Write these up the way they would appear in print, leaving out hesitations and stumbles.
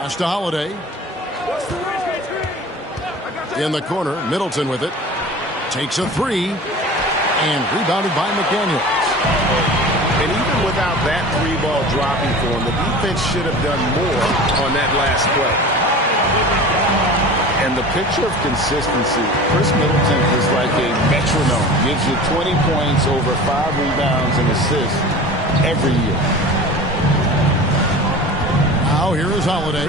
Pass to Holiday. In the corner, Middleton with it. Takes a three. And rebounded by McDaniels. And even without that three-ball dropping for him, the defense should have done more on that last play. And the picture of consistency, Chris Middleton is like a metronome. Gives you 20 points, over 5 rebounds and assists every year. Now here is Holiday.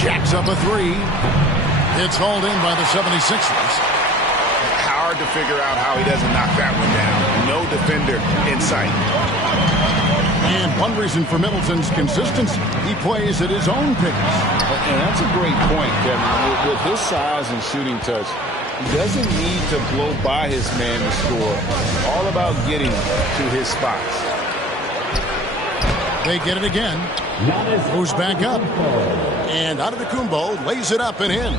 Jacks up a three. It's hauled in by the 76ers. Hard to figure out how he doesn't knock that one down. No defender in sight. And one reason for Middleton's consistency, he plays at his own pace. And that's a great point, Kevin. With his size and shooting touch, he doesn't need to blow by his man to score. All about getting to his spots. They get it again. Moves back up. And Antetokounmpo lays it up and in.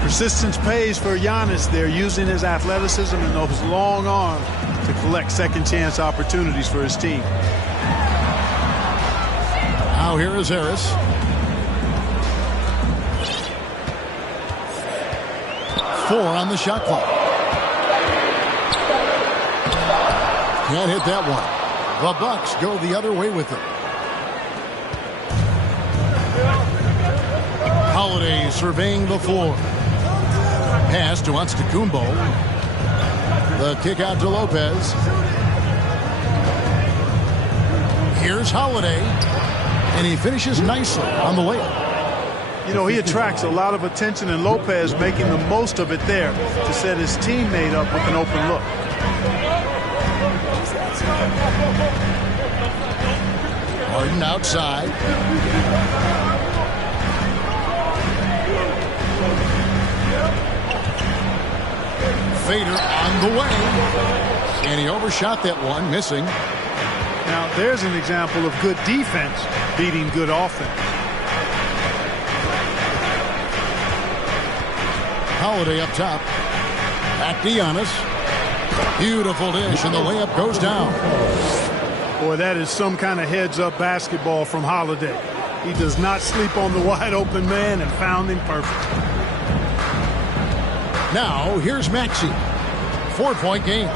Persistence pays for Giannis there, using his athleticism and those long arms to collect second chance opportunities for his team. Now here is Harris. Four on the shot clock. Can't hit that one. The Bucks go the other way with it. Holiday surveying the floor. Pass to Antetokounmpo. The kick out to Lopez. Here's Holiday. And he finishes nicely on the layup. You know, he attracts a lot of attention, and Lopez making the most of it there to set his teammate up with an open look. Harden outside. Fader on the way. And he overshot that one, missing. Now, there's an example of good defense beating good offense. Holiday up top. Back to Giannis. Beautiful dish, and the layup goes down. Boy, that is some kind of heads-up basketball from Holiday. He does not sleep on the wide-open man and found him perfect. Now, here's Maxey. 4-point game.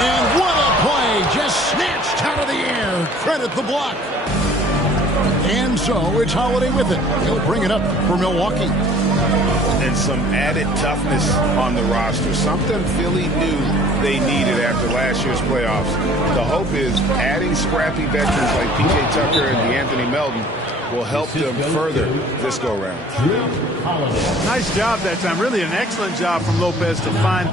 And what a play! Just snatched out of the air. Credit the block. And so it's Holiday with it. He'll bring it up for Milwaukee. And some added toughness on the roster. Something Philly knew they needed after last year's playoffs. The hope is adding scrappy veterans like P.J. Tucker and DeAnthony Melton will help them further this go-round. Nice job that time. Really an excellent job from Lopez to find.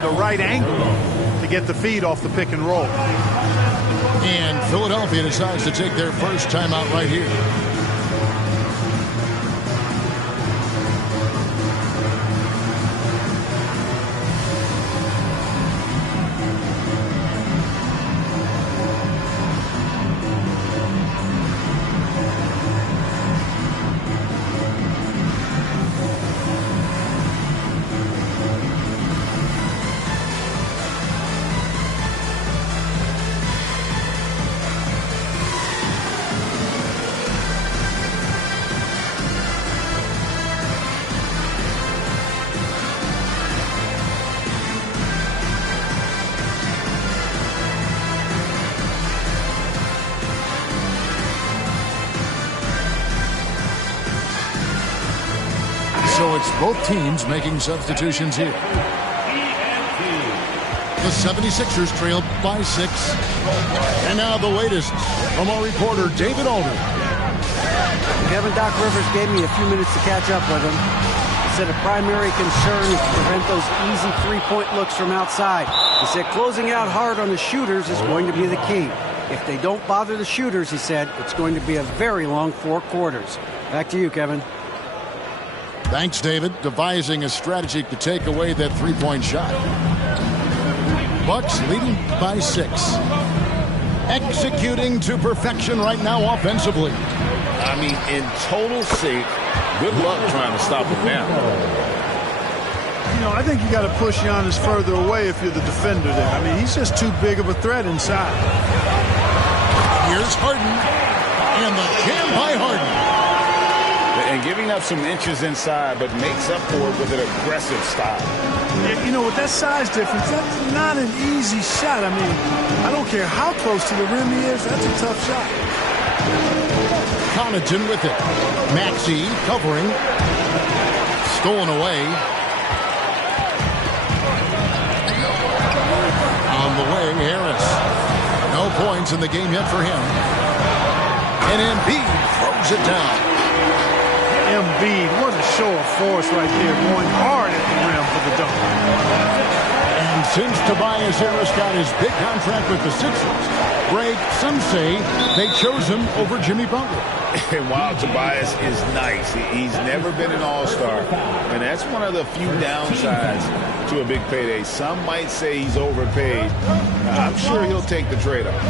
The right angle to get the feed off the pick and roll. And Philadelphia decides to take their first timeout right here. So it's both teams making substitutions here. The 76ers trailed by 6. And now the latest from our reporter, David Alder. Kevin, Doc Rivers gave me a few minutes to catch up with him. He said a primary concern is to prevent those easy three-point looks from outside. He said closing out hard on the shooters is going to be the key. If they don't bother the shooters, he said, it's going to be a very long 4 quarters. Back to you, Kevin. Thanks, David. Devising a strategy to take away that three-point shot. Bucks leading by 6. Executing to perfection right now offensively. I mean, in total sync. Good luck trying to stop him now. You know, I think you got to push Giannis further away if you're the defender there. I mean, he's just too big of a threat inside. Here's Harden. And the jam by Harden. And giving up some inches inside, but makes up for it with an aggressive style. Yeah, you know, with that size difference, that's not an easy shot. I mean, I don't care how close to the rim he is. That's a tough shot. Connaughton with it. Maxey covering. Stolen away. On the way, Harris. No points in the game yet for him. And Embiid throws it down. Embiid, what a show of force right there, going hard at the rim for the dunk. And since Tobias Harris got his big contract with the Sixers, Greg, some say they chose him over Jimmy Butler. And while Tobias is nice, he's never been an all-star. And that's one of the few downsides to a big payday. Some might say he's overpaid. I'm sure he'll take the trade-off.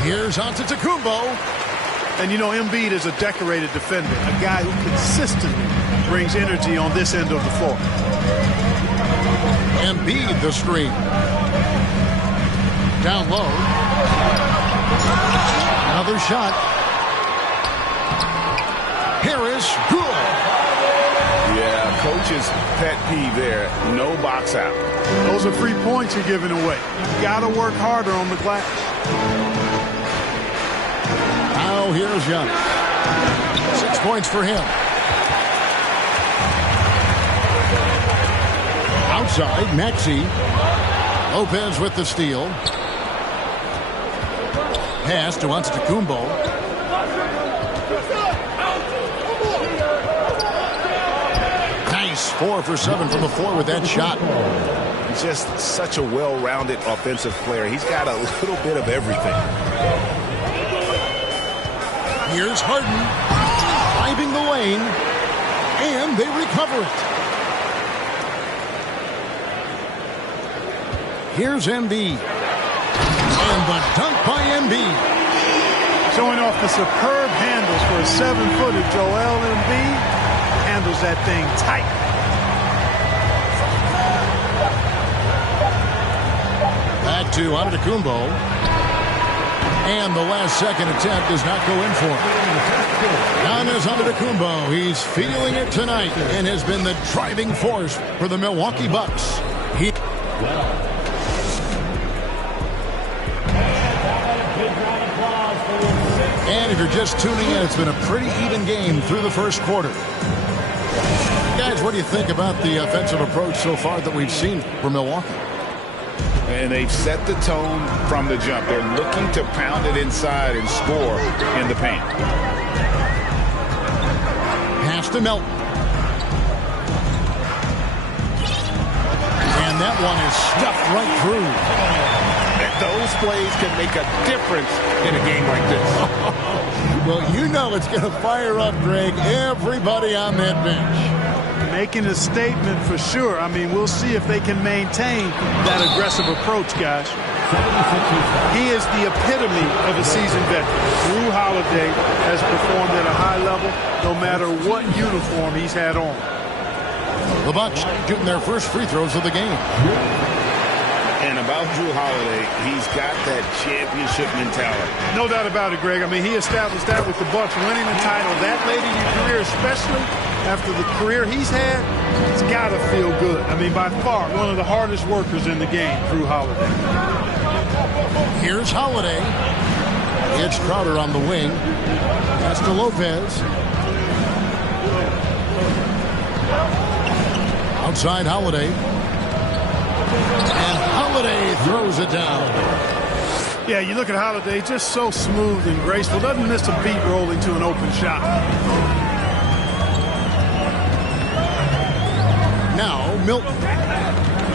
Here's Antetokounmpo. And, you know, Embiid is a decorated defender, a guy who consistently brings energy on this end of the floor. Embiid the screen. Down low. Another shot. Harris, good. Yeah, coach's pet peeve there. No box out. Those are free points you're giving away. You got to work harder on the glass. Now here's Giannis. 6 points for him. Outside, Maxey. Lopez with the steal. Pass to Antetokounmpo. Nice. 4 for 7 from the floor with that shot. He's just such a well-rounded offensive player. He's got a little bit of everything. Here's Harden, driving the lane, and they recover it. Here's Embiid, and the dunk by Embiid. Showing off the superb handles for a 7-footer. Joel Embiid handles that thing tight. Back to Antetokounmpo. And the last second attempt does not go in for him. Giannis Antetokounmpo, he's feeling it tonight and has been the driving force for the Milwaukee Bucks. And if you're just tuning in, it's been a pretty even game through the first quarter. Guys, what do you think about the offensive approach so far that we've seen for Milwaukee? And they've set the tone from the jump. They're looking to pound it inside and score in the paint. Pass to Melton. And that one is stuffed right through. Those plays can make a difference in a game like this. Well, you know it's going to fire up, Greg, everybody on that bench. Making a statement for sure. I mean, we'll see if they can maintain that aggressive approach, guys. He is the epitome of a seasoned veteran. Drew Holiday has performed at a high level no matter what uniform he's had on. The Bucks shooting their first free throws of the game. And about Drew Holiday, he's got that championship mentality. No doubt about it, Greg. I mean, he established that with the Bucks winning the title that late in your career, especially after the career he's had. It's got to feel good. I mean, by far, one of the hardest workers in the game, Drew Holiday. Here's Holiday. It's Crowder on the wing. Pass to Lopez. Outside Holiday. And Holiday throws it down. Yeah, you look at Holiday, just so smooth and graceful. Doesn't miss a beat rolling to an open shot. Now, Milton.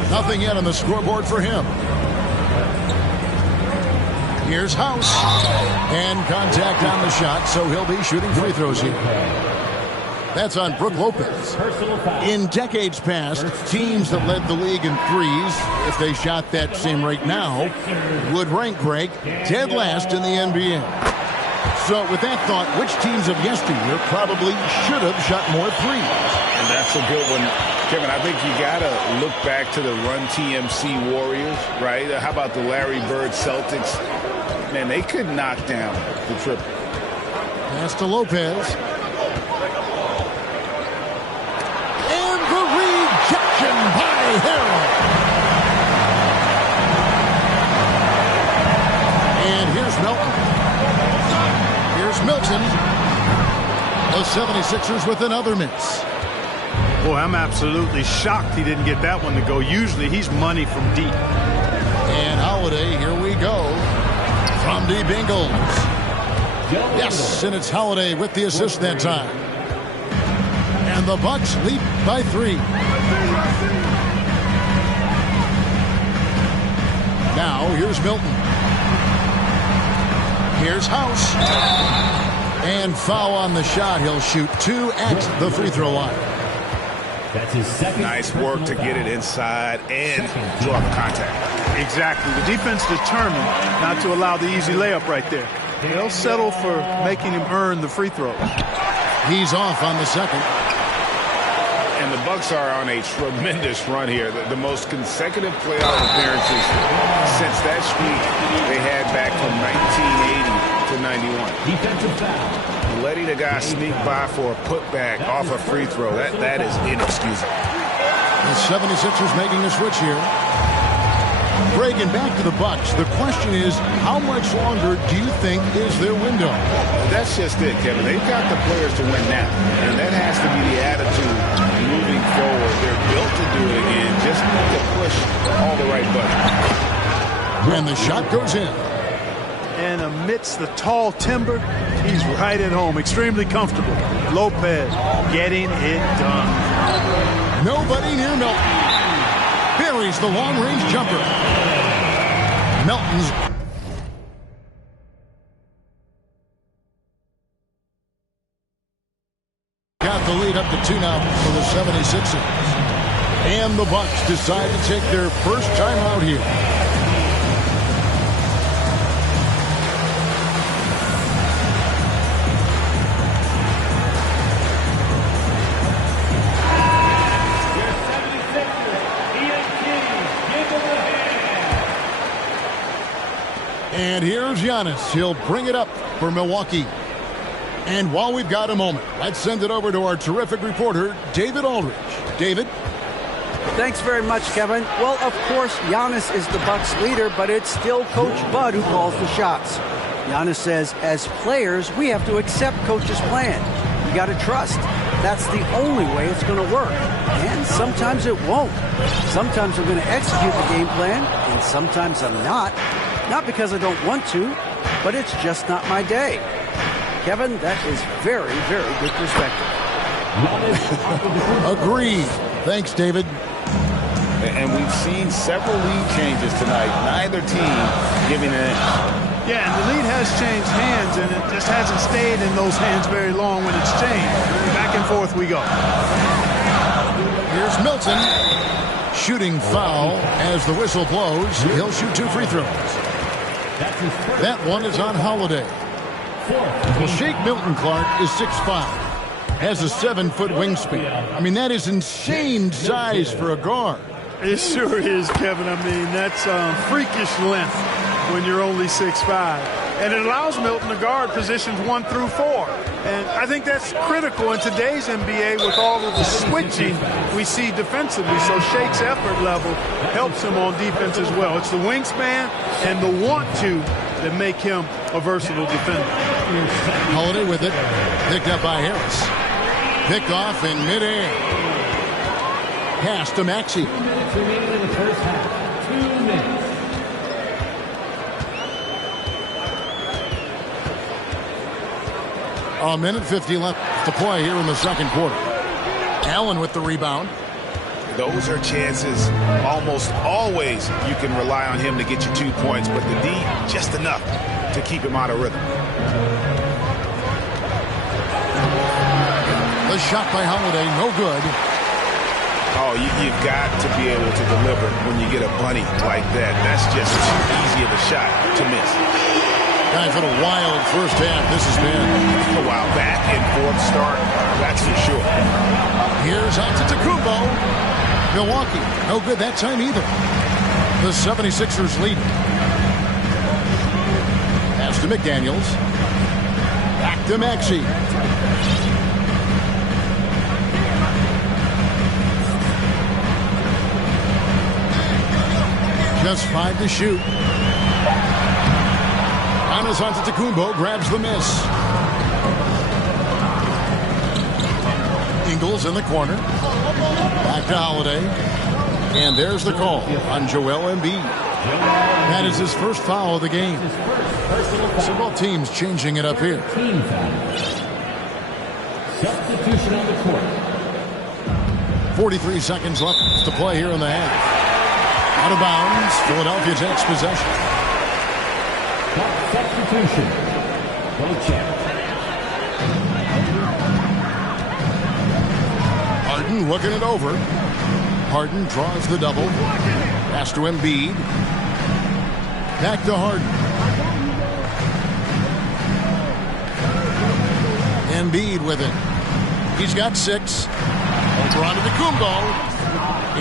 Nothing yet on the scoreboard for him. Here's House. And contact on the shot, so he'll be shooting free throws here. That's on Brook Lopez. In decades past, teams that led the league in threes, if they shot that same rate now, would rank Greg dead last in the NBA. So with that thought, which teams of yesteryear probably should have shot more threes? And that's a good one. Kevin, I think you got to look back to the Run TMC Warriors, right? How about the Larry Bird Celtics? Man, they could knock down the triple. Pass to Lopez. And the rejection by Harrell. And here's Melton. Here's Milton. The 76ers with another miss. Boy, I'm absolutely shocked he didn't get that one to go. Usually he's money from deep. And Holiday, here we go. From deep Ingles. Yes, and it's Holiday with the assist that time. And the Bucks lead by 3. Now, here's Milton. Here's House. And foul on the shot. He'll shoot 2 at the free throw line. That's his second. Nice work to get it inside and draw the contact. Exactly. The defense determined not to allow the easy layup right there. They'll settle for making him earn the free throw. He's off on the second. And the Bucks are on a tremendous run here. The most consecutive playoff appearances since that streak they had back from 1980 to 91. Defensive foul. Letting a guy sneak by for a putback off a free throw, that is inexcusable. The 76ers making a switch here. Reagan, back to the Bucks. The question is, how much longer do you think is their window? That's just it, Kevin. They've got the players to win now, and that has to be the attitude moving forward. They're built to do it again, just to push all the right buttons. And the shot goes in. And amidst the tall timber, he's right at home, extremely comfortable. Lopez getting it done. Nobody near Melton. Buries the long-range jumper. Melton's got the lead up to 2 now for the 76ers. And the Bucks decide to take their first time out here. And here's Giannis. He'll bring it up for Milwaukee. And while we've got a moment, let's send it over to our terrific reporter, David Aldridge. David? Thanks very much, Kevin. Well, of course, Giannis is the Bucks leader, but it's still Coach Bud who calls the shots. Giannis says, as players, we have to accept Coach's plan. We got to trust. That's the only way it's going to work. And sometimes it won't. Sometimes I'm going to execute the game plan, and sometimes I'm not. Not because I don't want to, but it's just not my day. Kevin, that is very, very good perspective. Agreed. Thanks, David. And we've seen several lead changes tonight. Neither team giving in. Yeah, and the lead has changed hands, and it just hasn't stayed in those hands very long when it's changed. Back and forth we go. Here's Milton. Shooting foul as the whistle blows. He'll shoot 2 free throws. That one is on Holiday. Well, Shake Milton Clark is 6'5". Has a 7-foot wingspan. I mean, that is insane size for a guard. It sure is, Kevin. I mean, that's freakish length when you're only 6'5". And it allows Milton to guard positions 1 through 4. And I think that's critical in today's NBA with all of the switching we see defensively. So Shake's effort level helps him on defense as well. It's the wingspan and the want-to that make him a versatile defender. Holiday with it. Picked up by Harris. Picked off in midair. Pass to Maxey. Remaining in the first half. 2 minutes. A minute 50 left to play here in the second quarter. Allen with the rebound. those are chances almost always you can rely on him to get you 2 points, but the D, just enough to keep him out of rhythm. The shot by Holiday, no good. Oh, you've got to be able to deliver when you get a bunny like that. That's just too easy of a shot to miss. Guys, what a wild first half this has been. A while back and forth start, that's for sure. Here's Antetokounmpo. Milwaukee, no good that time either. The 76ers lead. Pass to McDaniels. Back to Maxey. Just 5 to shoot. Giannis Antetokounmpo grabs the miss. Ingles in the corner. Back to Holiday. And there's the call on Joel Embiid. That is his first foul of the game. So both teams changing it up here. Team foul. Substitution on the court. 43 seconds left to play here in the half. Out of bounds. Philadelphia takes possession. Substitution. Bocek. Harden looking it over. Harden draws the double. Pass to Embiid. Back to Harden. Embiid with it. He's got 6. Over onto the Kumbo.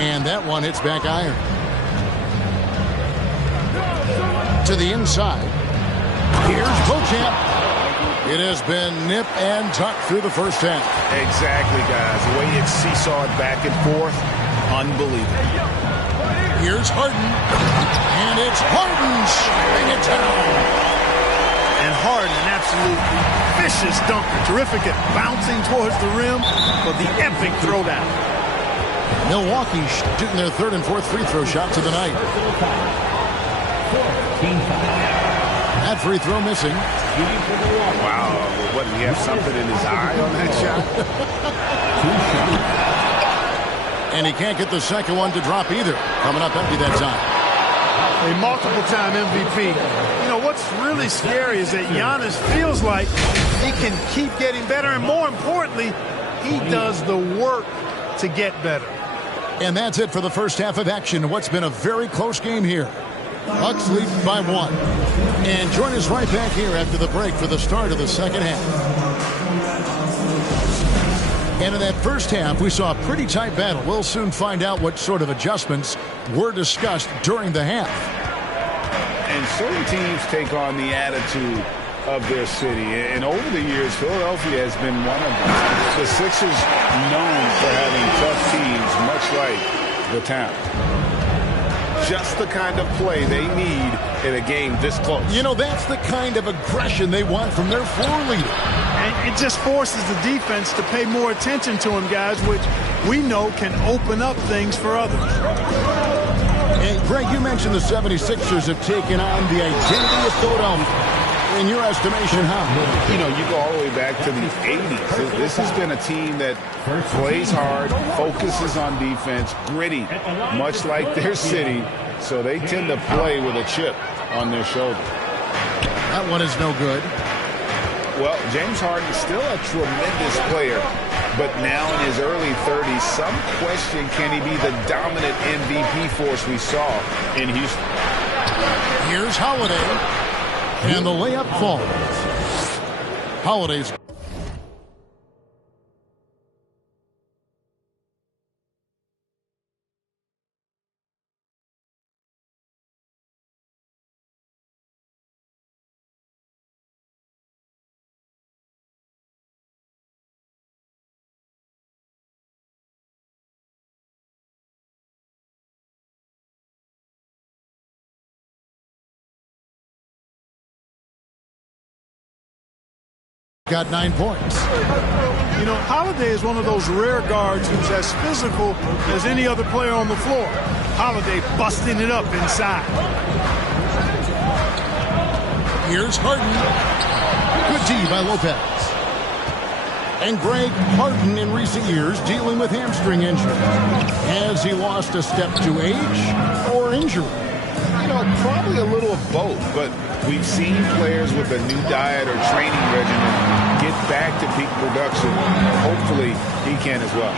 And that one hits back iron. To the inside. Here's Bocek. It has been nip and tuck through the first half. Exactly, guys. The way it's seesawed back and forth, unbelievable. Here's Harden. And it's Harden shutting it down. And Harden, an absolutely vicious dunker. Terrific at bouncing towards the rim, but the epic throwdown. Milwaukee shooting their 3rd and 4th free throw shots of the night. That free throw missing. Wow. What, did he have something in his eye on that shot? And he can't get the second one to drop either. Coming up empty that time. A multiple-time MVP. You know, what's really scary is that Giannis feels like he can keep getting better, and more importantly, he does the work to get better. And that's it for the first half of action. What's been a very close game here. Bucks lead by 1. And join us right back here after the break for the start of the second half. And in that first half, we saw a pretty tight battle. We'll soon find out what sort of adjustments were discussed during the half. And certain teams take on the attitude of their city. And over the years, Philadelphia has been one of them. The Sixers known for having tough teams, much like the town. Just the kind of play they need in a game this close. You know, that's the kind of aggression they want from their floor leader. And it just forces the defense to pay more attention to him, guys, which we know can open up things for others. And Greg, you mentioned the 76ers have taken on the identity of Philadelphia. In your estimation, how? You know, you go all the way back to the 80s. This has been a team that plays hard, focuses on defense, gritty, much like their city. So they tend to play with a chip on their shoulder. That one is no good. Well, James Harden is still a tremendous player, but now in his early 30s, some question, can he be the dominant MVP force we saw in Houston? Here's Holiday. And the layup falls. Holiday's. Got 9 points. You know, Holiday is one of those rare guards who's as physical as any other player on the floor. Holiday busting it up inside. Here's Harden. Good D by Lopez. And Greg Harden in recent years dealing with hamstring injury. Has he lost a step to age or injury? You know, probably a little of both, but we've seen players with a new diet or training regimen get back to peak production. Hopefully, he can as well.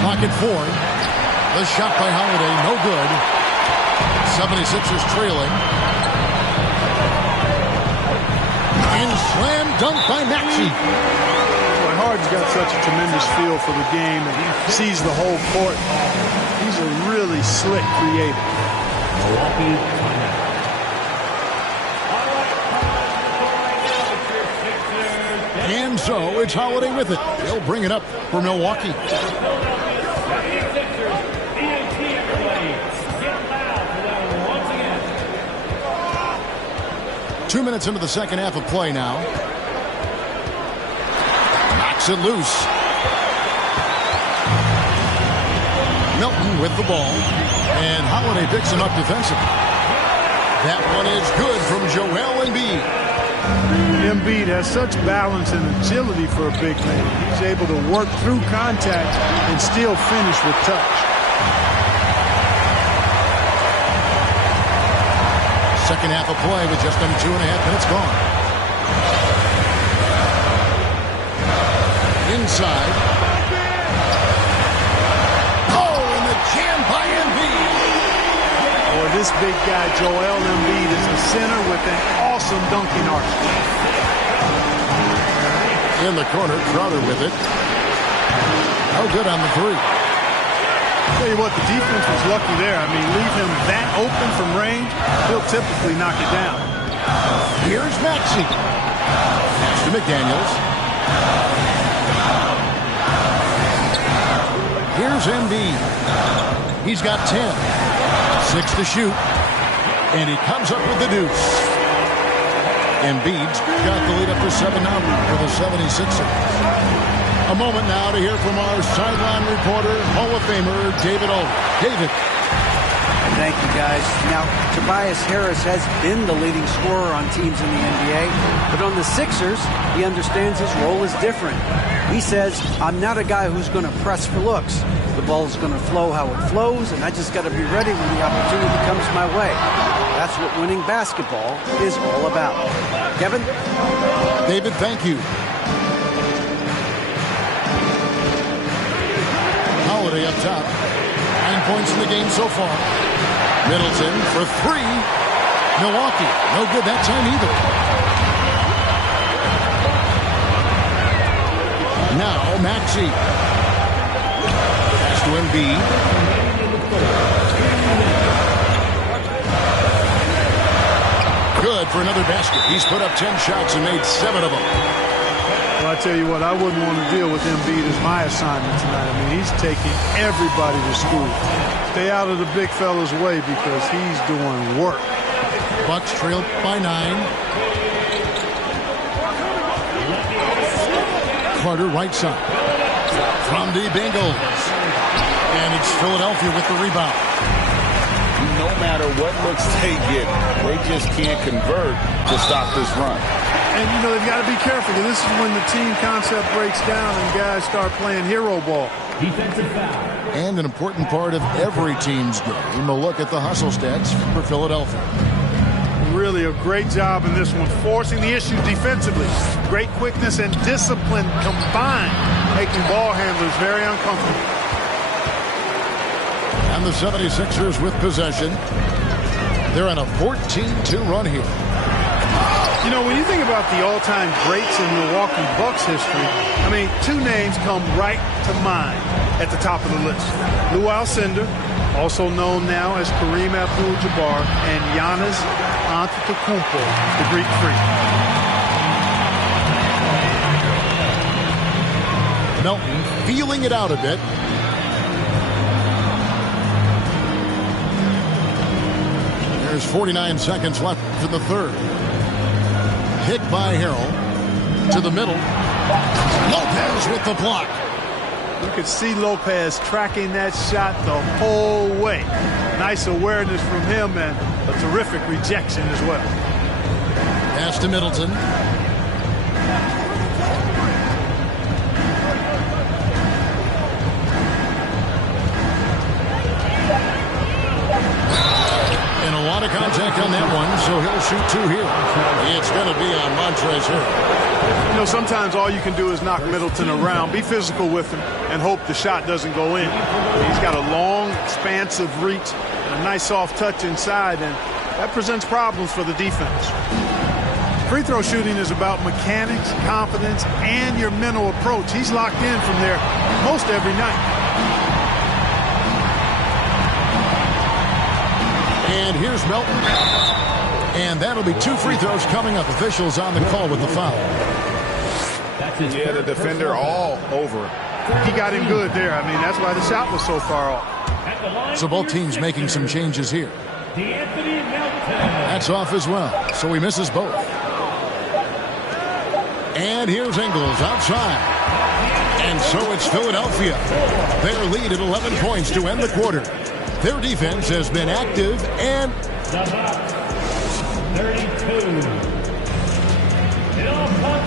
Clock at 4. The shot by Holiday, no good. 76ers trailing. And slam dunk by Maxey. Boy, Harden's got such a tremendous feel for the game and he sees the whole court. He's a really slick creator. Milwaukee timeout. And so it's Holiday with it. They'll bring it up for Milwaukee. 2 minutes into the second half of play now. Knocks it loose. Milton with the ball. And Holiday picks him up defensively. That one is good from Joel Embiid. Embiid has such balance and agility for a big man. He's able to work through contact and still finish with touch. Second half of play with just under 2.5 minutes gone. Inside. Oh, and the jam by Embiid. Boy, this big guy, Joel Embiid, is the center with an awesome dunking arsenal. In the corner, Crowder with it. Oh, good on the three. Tell you what, the defense was lucky there. I mean, leave him that open from range, he'll typically knock it down. Here's Maxey. Pass to McDaniels. Here's Embiid. He's got 10. 6 to shoot. And he comes up with the deuce. Embiid's got the lead up to 7 now for the 76ers. A moment now to hear from our sideline reporter, Hall of Famer David O. David. Thank you, guys. Now, Tobias Harris has been the leading scorer on teams in the NBA, but on the Sixers, he understands his role is different. He says, I'm not a guy who's going to press for looks. The ball's going to flow how it flows, and I just got to be ready when the opportunity comes my way. That's what winning basketball is all about. Kevin? David, thank you. Holiday up top. 9 points in the game so far. Middleton for 3. Milwaukee, no good that time either. Now Maxey. Pass to Embiid. Good for another basket. He's put up 10 shots and made 7 of them. Well, I tell you what, I wouldn't want to deal with Embiid as my assignment tonight. I mean, he's taking everybody to school. Stay out of the big fella's way because he's doing work. Bucks trail by 9. Carter right side. From the Bengals. And it's Philadelphia with the rebound. No matter what looks they get, they just can't convert to stop this run. And, you know, they've got to be careful. This is when the team concept breaks down and guys start playing hero ball. Defensive foul. And an important part of every team's game, a look at the hustle stats for Philadelphia. Really a great job in this one, forcing the issue defensively. Great quickness and discipline combined, making ball handlers very uncomfortable. And the 76ers with possession. They're on a 14-2 run here. You know, when you think about the all-time greats in Milwaukee Bucks history, I mean, 2 names come right to mind at the top of the list. Lou Alcindor, also known now as Kareem Abdul-Jabbar, and Giannis Antetokounmpo, the Greek Freak. Melton feeling it out a bit. There's 49 seconds left in the third. Hit by Harrell to the middle. Lopez with the block. You could see Lopez tracking that shot the whole way. Nice awareness from him and a terrific rejection as well. Pass to Middleton. And a lot of contact on that one, so he'll shoot 2 here. It's going to be on Montrezl Harrell. You know, sometimes all you can do is knock Middleton around, be physical with him, and hope the shot doesn't go in. He's got a long, expansive reach, and a nice soft touch inside, and that presents problems for the defense. Free throw shooting is about mechanics, confidence, and your mental approach. He's locked in from there most every night. And here's Melton. And that'll be 2 free throws coming up. Officials on the call with the foul. Yeah, the defender all over. He got him good there. I mean, that's why the shot was so far off. So both teams making some changes here. That's off as well. So he misses both. And here's Ingles outside. And so it's Philadelphia. Their lead at 11 points to end the quarter. Their defense has been active and 32.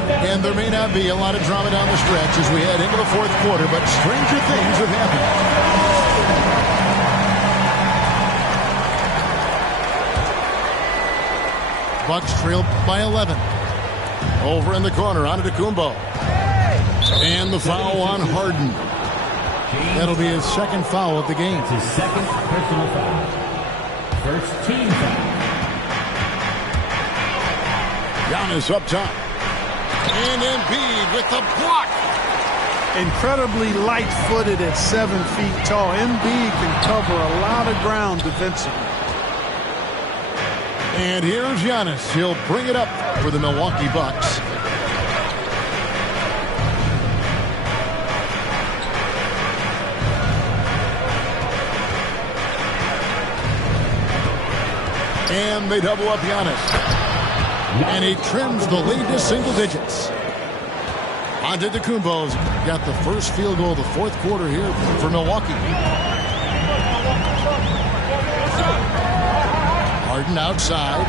And there may not be a lot of drama down the stretch as we head into the 4th quarter, but stranger things have happened. Bucks trail by 11. Over in the corner, Antetokounmpo. And the foul on Harden. That'll be his 2nd foul of the game. His 2nd personal foul. 1st team foul. Giannis up top. And Embiid with the block. Incredibly light-footed at 7 feet tall. Embiid can cover a lot of ground defensively. And here's Giannis. He'll bring it up for the Milwaukee Bucks. And they double up Giannis. And he trims the lead to single digits. Antetokounmpo's got the first field goal of the 4th quarter here for Milwaukee. Harden outside.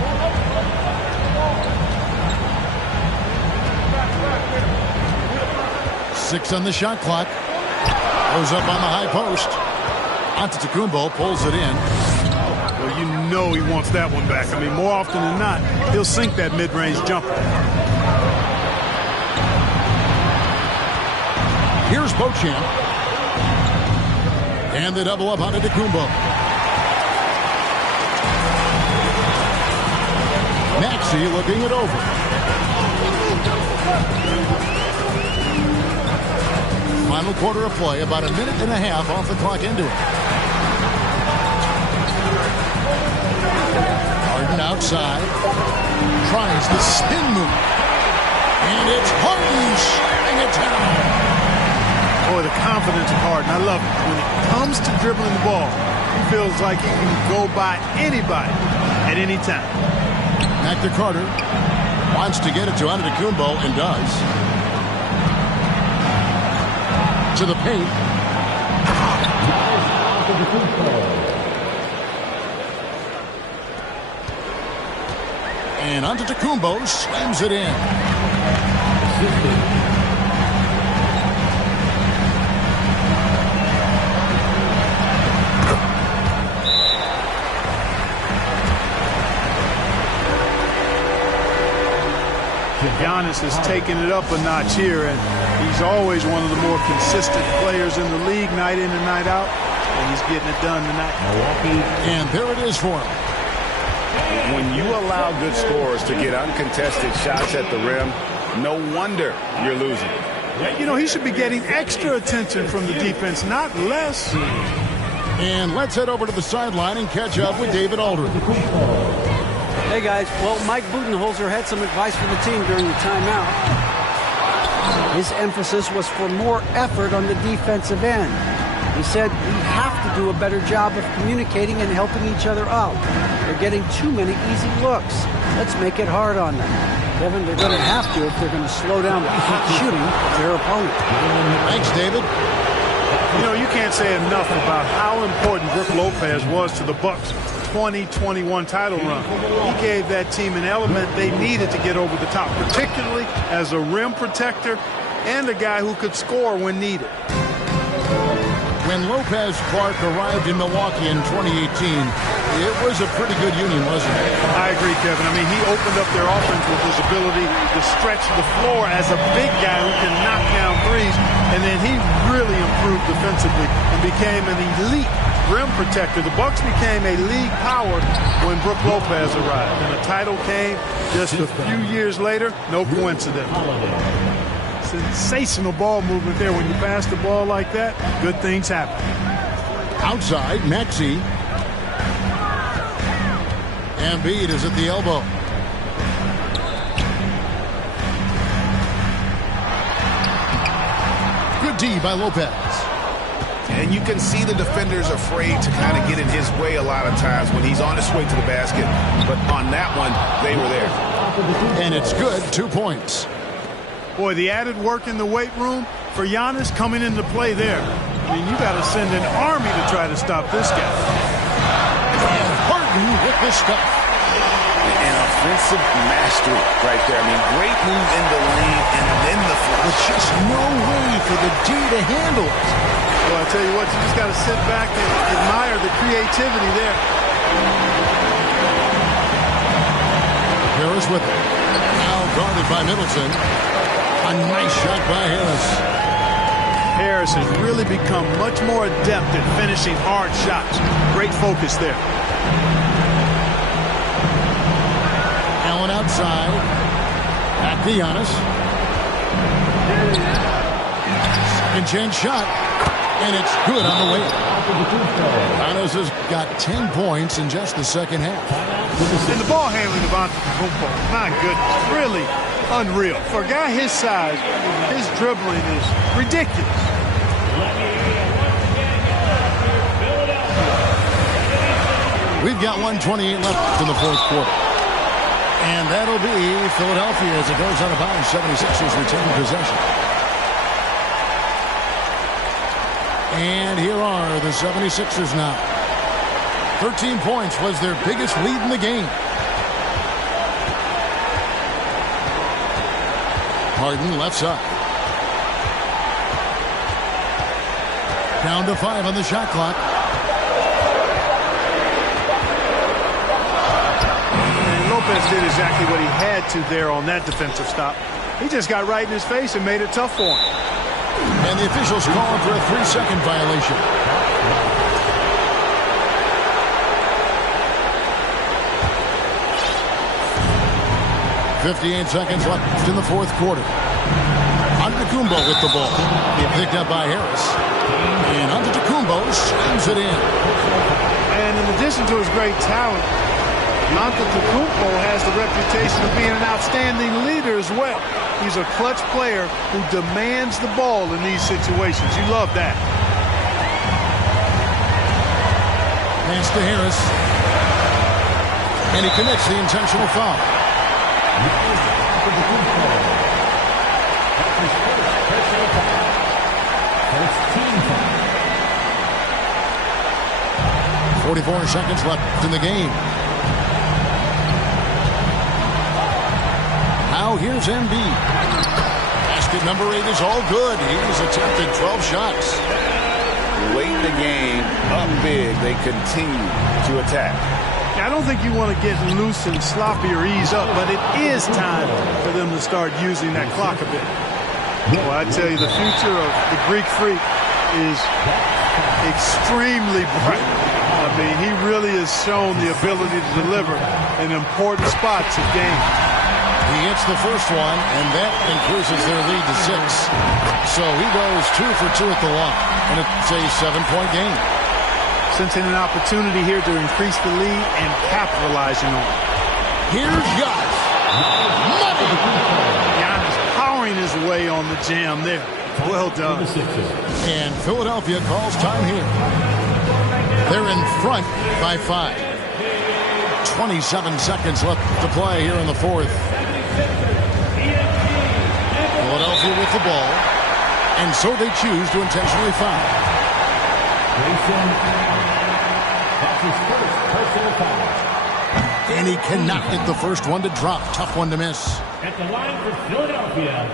Six on the shot clock. Goes up on the high post. Antetokounmpo pulls it in. Well, you know he wants that one back. I mean, more often than not, he'll sink that mid-range jumper. Here's Beauchamp. And they double up onto Antetokounmpo. Maxey looking it over. Final quarter of play, about a minute and a half off the clock into it. Harden outside. Tries the spin move. And it's Harden shutting it down. Boy, the confidence of Harden, I love it. When it comes to dribbling the ball, he feels like he can go by anybody at any time. Back to Carter. Wants to get it to Antetokounmpo and does. To the paint. And Antetokounmpo slams it in. Giannis has taken it up a notch here, and he's always one of the more consistent players in the league, night in and night out, and he's getting it done tonight. And there it is for him. When you allow good scorers to get uncontested shots at the rim, no wonder you're losing. You know, he should be getting extra attention from the defense, not less. And let's head over to the sideline and catch up with David Aldridge. Hey, guys. Well, Mike Budenholzer had some advice for the team during the timeout. His emphasis was for more effort on the defensive end. He said we have to do a better job of communicating and helping each other out. They're getting too many easy looks. Let's make it hard on them. Kevin, they're going to have to if they're going to slow down the shooting of their opponent. Thanks, David. You know, you can't say enough about how important Brook Lopez was to the Bucks' 2021 title run. He gave that team an element they needed to get over the top, particularly as a rim protector and a guy who could score when needed. When Lopez Clark arrived in Milwaukee in 2018, it was a pretty good union, wasn't it? I agree, Kevin. I mean, he opened up their offense with his ability to stretch the floor as a big guy who can knock down threes, and then he really improved defensively and became an elite rim protector. The Bucks became a league power when Brook Lopez arrived, and the title came just a few years later. No coincidence. Sensational ball movement there. When you pass the ball like that, good things happen. Outside, Maxey. Embiid is at the elbow. Good D by Lopez. And you can see the defenders afraid to kind of get in his way a lot of times when he's on his way to the basket. But on that one, they were there. And it's good, 2 points. Boy, the added work in the weight room for Giannis coming into play there. I mean, you got to send an army to try to stop this guy. And Harden with the stuff. An offensive mastery right there. I mean, great move in the lane and then the flush. With just no way for the D to handle it. Well, I tell you what, you just got to sit back and admire the creativity there. Harris with it. Now guarded by Middleton. A nice shot by Harris. Harris has really become much more adept at finishing hard shots. Great focus there. Allen outside. Back to Giannis. Second chance shot. And it's good on the way. Giannis has got 10 points in just the second half. And the ball handling of Antetokounmpo, my goodness, really unreal. For a guy his size, his dribbling is ridiculous. We've got 1:28 left in the fourth quarter. And that'll be Philadelphia as it goes out of bounds. 76ers retain possession. And here are the 76ers now. 13 points was their biggest lead in the game. Harden left side. Down to 5 on the shot clock. And Lopez did exactly what he had to there on that defensive stop. He just got right in his face and made it tough for him. And the officials calling for a 3-second violation. .58 seconds left in the fourth quarter. Antetokounmpo with the ball. Picked up by Harris. And Antetokounmpo slams it in. And in addition to his great talent, Antetokounmpo has the reputation of being an outstanding leader as well. He's a clutch player who demands the ball in these situations. You love that. Pass to Harris. And he commits the intentional foul. 44 seconds left in the game. Now here's Embiid. Basket number 8 is all good. He's attempted 12 shots. Late in the game, up big, they continue to attack. I don't think you want to get loose and sloppy or ease up, but it is time for them to start using that clock a bit. Well, I tell you, the future of the Greek Freak is extremely bright. I mean, he really has shown the ability to deliver in important spots of games. He hits the first one, and that increases their lead to 6. So he goes 2 for 2 at the line, and it's a 7-point game. Sensing an opportunity here to increase the lead and capitalizing on it. Here's Giannis. Giannis powering his way on the jam there. Well done. And Philadelphia calls time here. They're in front by 5. 27 seconds left to play here in the fourth. Philadelphia with the ball. And so they choose to intentionally foul. And he cannot get the first one to drop. Tough one to miss. At the line for Philadelphia,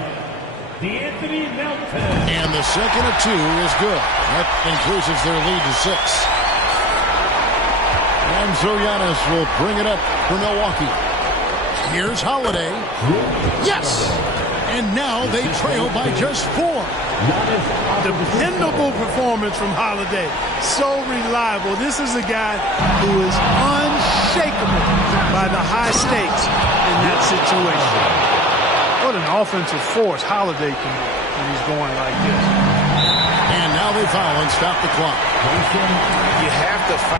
And the second of 2 is good. That increases their lead to 6. And so Giannis will bring it up for Milwaukee. Here's Holiday. Yes! And now they trail by just 4. Dependable performance from Holiday. So reliable. This is a guy who is unshakable by the high stakes in that situation. What an offensive force Holiday can be when he's going like this. And now they foul and stop the clock. You have to foul.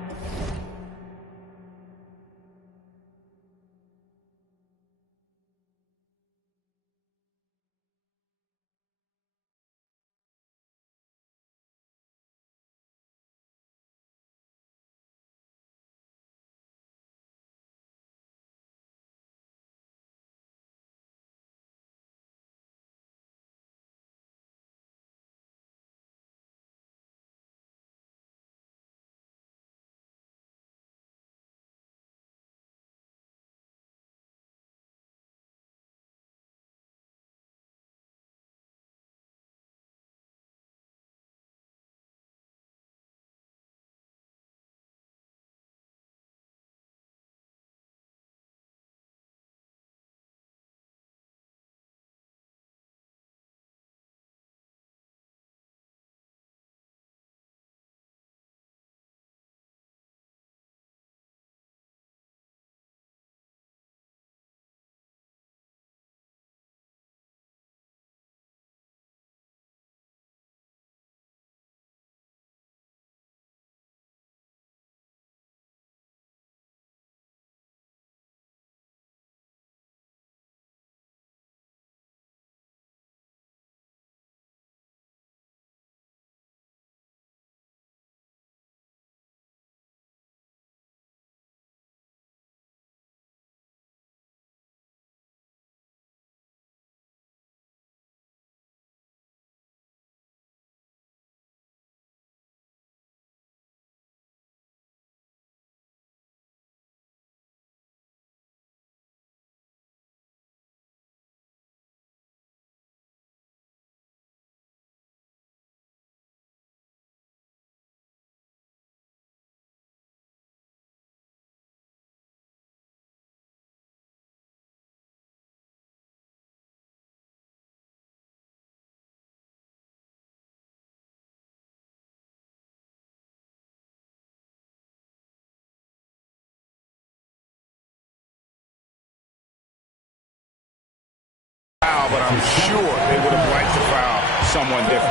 But I'm sure they would have liked to foul someone different.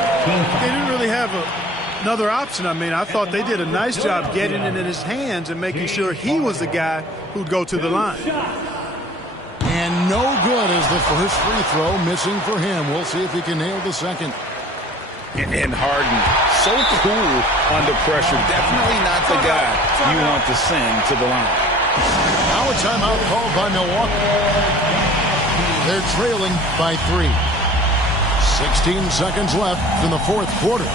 They didn't really have another option. I mean, I thought they did a nice job getting it in his hands and making sure he was the guy who'd go to the line. And no good as the first free throw, missing for him. We'll see if he can nail the second. And Harden, so cool under pressure. Definitely not the guy you want to send to the line. Now a timeout called by Milwaukee. They're trailing by 3. 16 seconds left in the fourth quarter.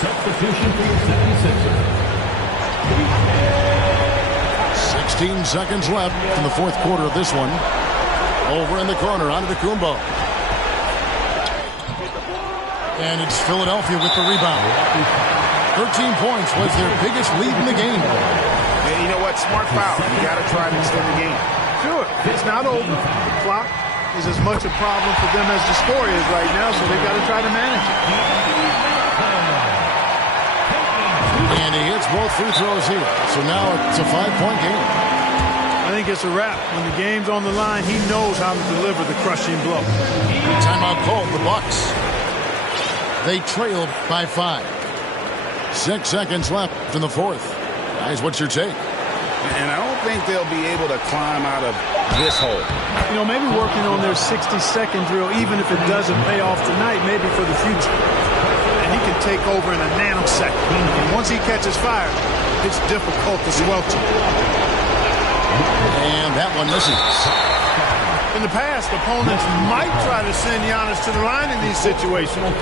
Substitution for your 76ers. 16 seconds left in the fourth quarter of this one. Over in the corner, Antetokounmpo. And it's Philadelphia with the rebound. 13 points was their biggest lead in the game. And you know what? Smart foul. You got to try to extend the game. Sure, it's not over. The clock is as much a problem for them as the score is right now, so they've got to try to manage it. And he hits both free throws here. So now it's a 5-point game. I think it's a wrap. When the game's on the line, he knows how to deliver the crushing blow. Timeout called, the Bucks. They trailed by 5. 6 seconds left in the fourth. Guys, what's your take? And I don't think they'll be able to climb out of this hole. You know, maybe working on their 60-second drill, even if it doesn't pay off tonight, maybe for the future. And he can take over in a nanosecond. And once he catches fire, it's difficult to squelch him. And that one misses. In the past, opponents might try to send Giannis to the line in these situations.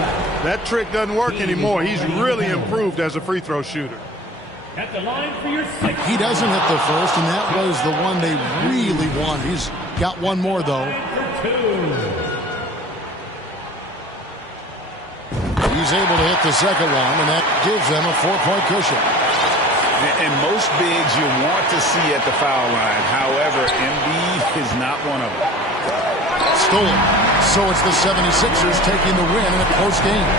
That trick doesn't work anymore. He's really improved as a free throw shooter. At the line for your sixth. He doesn't hit the first, and that was the one they really wanted. He's got one more, though. He's able to hit the second one, and that gives them a 4-point cushion. And most bigs you want to see at the foul line. However, Embiid is not one of them. Stolen. So it's the 76ers taking the win in a close game.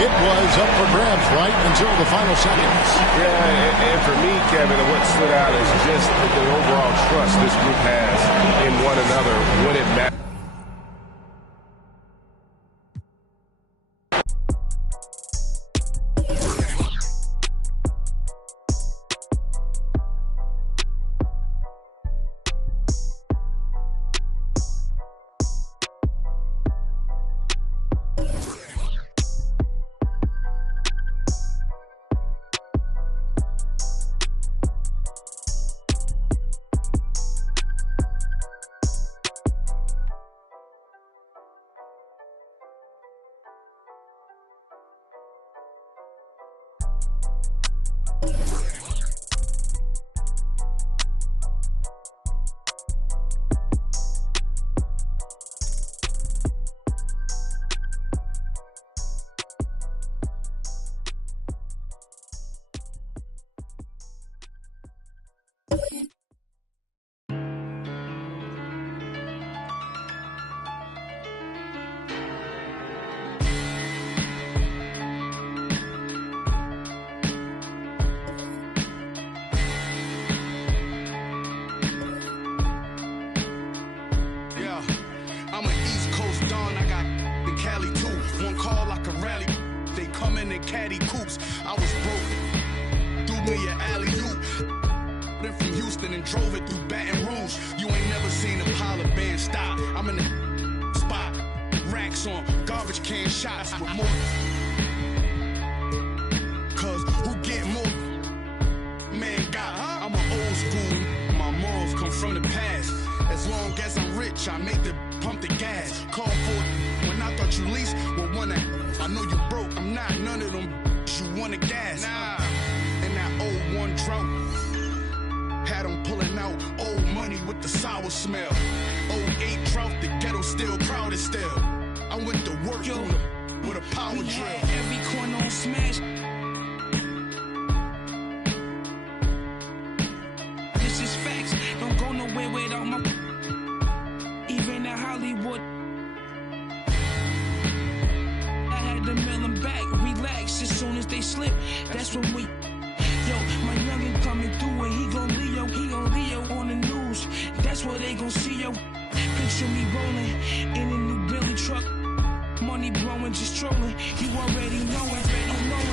It was up for grabs right until the final seconds. Yeah, and for me, Kevin, what stood out is just the overall trust this group has in one another when it matters. caddy coops. I was broke. Threw me an alley-oop. Then from Houston and drove it through Baton Rouge. You ain't never seen a pile of bands stop. I'm in the spot. Racks on garbage can shots with more. Cause who get more? Man got. I'm an old school. My morals come from the past. As long as I'm rich, I make the pump the gas. Call for it when I thought you leased. Well, one that I know you broke. I'm not none of them. You want a gas? Nah. And that 01 drought had them pulling out old money with the sour smell. 08 drought, the ghetto still crowded still. I went to work with a power drill. Every corner on smash. This is facts. Don't go nowhere without my. Even in Hollywood. I had to mail them back. Relax as soon as they slip. That's when we. Yo, my youngin' coming through and he gon' Leo on the news. That's what they gon' see, yo. Picture me rolling in a new Billy truck. Money blowing, just trolling. You already know it.